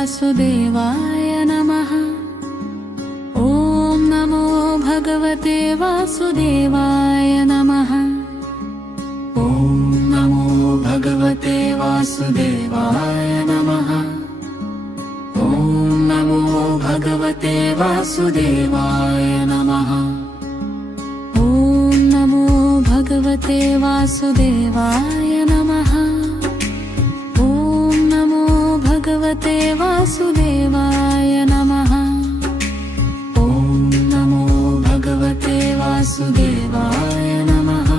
वासुदेवाय नमः। ॐ नमो भगवते वासुदेवाय नमः। ॐ नमो भगवते वासुदेवाय नमः। ॐ नमो भगवते वासुदेवाय नमः। ॐ नमो भगवते वासुदेवाय नमः। ॐ नमो भगवते वासुदेवाय नमः। ॐ नमो भगवते वासुदेवाय नमः।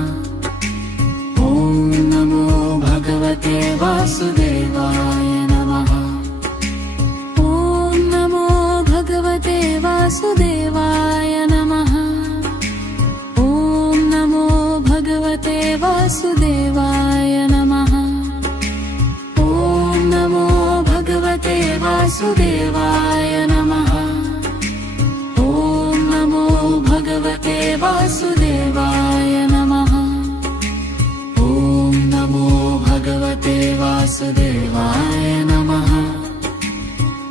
ॐ नमो भगवते वासुदेवाय नमः। ॐ नमो भगवते वासुदेवाय नमः। ॐ नमो भगवते वासुदेवाय नमः। ॐ नमो भगवते वासुदेवाय नमः। ॐ नमो भगवते वासुदेवाय नमः। ॐ नमो भगवते वासुदेवाय नमः।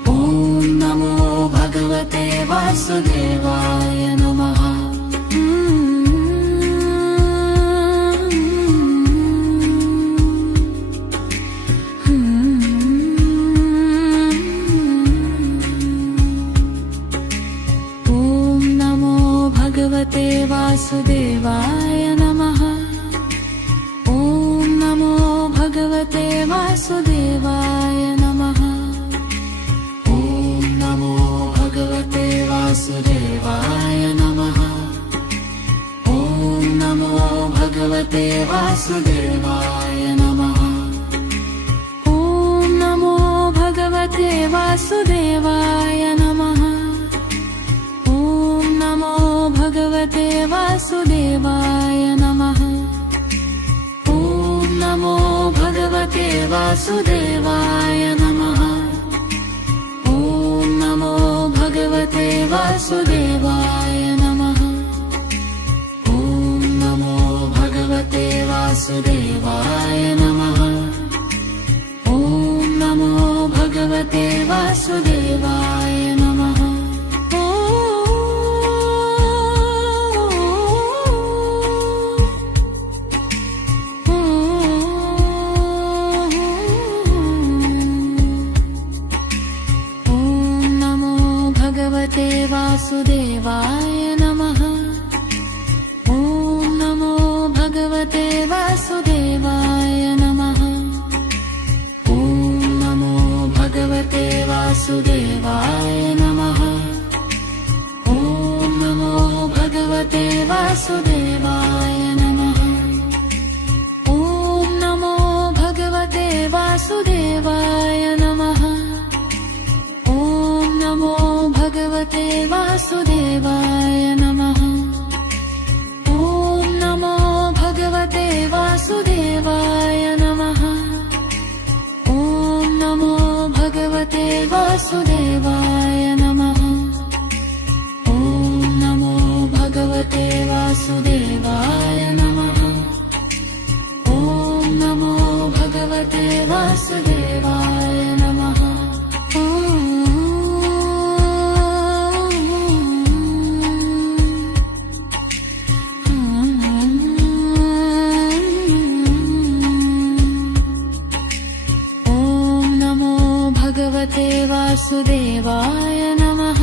ॐ नमो भगवते वासुदेवाय नमः। भगवते वासुदेवाय नमः। ॐ नमो भगवते वासुदेवाय नमः। ॐ नमो भगवते वासुदेवाय नमः। ॐ नमो भगवते वासुदेवाय नमः। ॐ नमो भगवते वासुदेवाय नमः। ॐ नमो भगवते वासुदेवाय नमः। ॐ नमो भगवते वासुदेवाय नमः। ॐ नमो भगवते वासुदेवाय नमः। ॐ नमो भगवते वासुदेवाय नमः। ॐ नमो भगवते वासुदेवाय नमः। भगवते वासुदेवाय नमः। ॐ नमो भगवते वासुदेवाय नमः। ॐ नमो भगवते वासुदेवाय नमः। ॐ नमो भगवते वासुदेवाय नमः। ॐ नमो भगवते वासुदेवाय नमः। ॐ नमो भगवते वासुदेवाय नमः। ॐ नमो भगवते वासुदेवाय नमः। ॐ नमो भगवते वासुदेवाय नमः। ॐ नमो भगवते वासुदेवाय नमः। ॐ नमो भगवते वासुदेवाय नमः। भगवते वासुदेवाय नमः।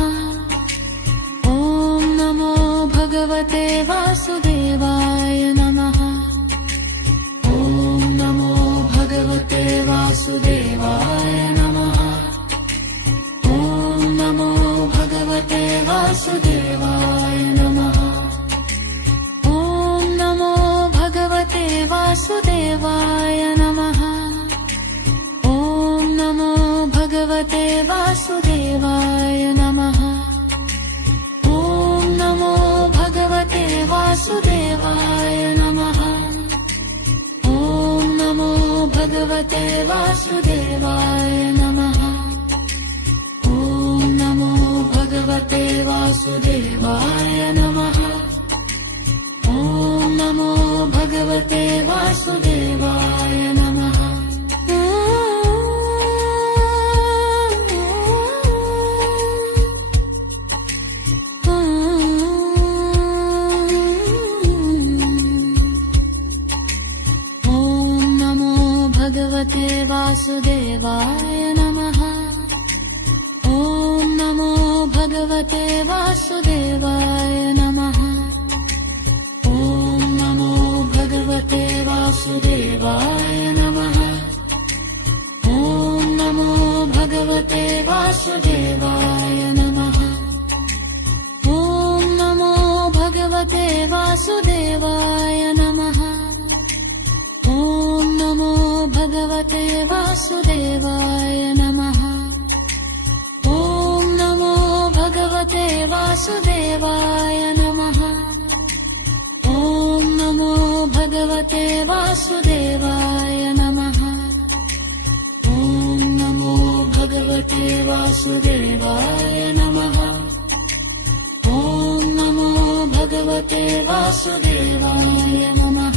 ॐ नमो भगवते वासुदेवाय नमः। ॐ नमो भगवते वासुदेवाय नमः। ॐ नमो भगवते वासुदेवाय नमः। ॐ नमो भगवते वासुदेवाय नमः। ॐ नमो भगवते वासुदेवाय नमः। ॐ नमो भगवते वासुदेवाय नमः। ॐ नमो भगवते वासुदेवाय नमः। ॐ नमो भगवते वासुदेवाय नमः। ॐ नमो भगवते वासुदेवाय नमः। ॐ भगवते वासुदेवाय नमः। ॐ नमो भगवते वासुदेवाय नमः। ॐ नमो भगवते वासुदेवाय नमः। ॐ नमो भगवते वासुदेवाय नमः। ॐ नमो भगवते वासुदेवाय नमः। ॐ नमो भगवते वासुदेवाय नमः। ॐ नमो भगवते वासुदेवाय नमः। ॐ नमो भगवते वासुदेवाय नमः। ॐ नमो भगवते वासुदेवाय नमः। ॐ नमो भगवते वासुदेवाय नमः।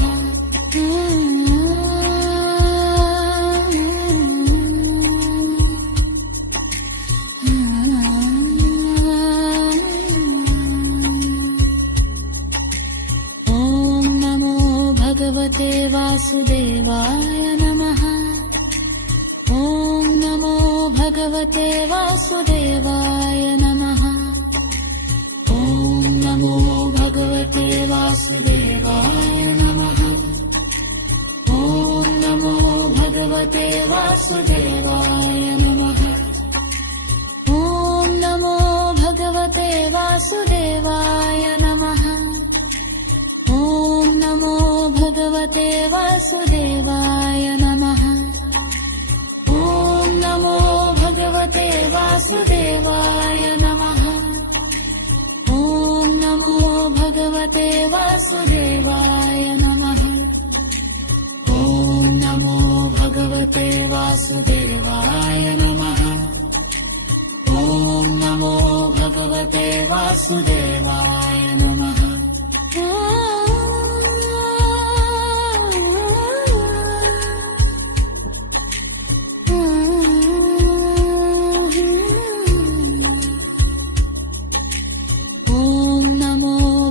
भगवते वासुदेवाय नमः। ॐ नमो भगवते वासुदेवाय नमः। ॐ नमो भगवते वासुदेवाय नमः। ॐ नमो भगवते वासुदेवाय नमः। ॐ नमो भगवते वासुदेवाय नमः। ॐ नमो भगवते वासुदेवाय नमः। ॐ नमो भगवते वासुदेवाय नमः। ॐ नमो भगवते वासुदेवाय नमः। ॐ नमो भगवते वासुदेवाय नमः। ॐ नमो भगवते वासुदेवाय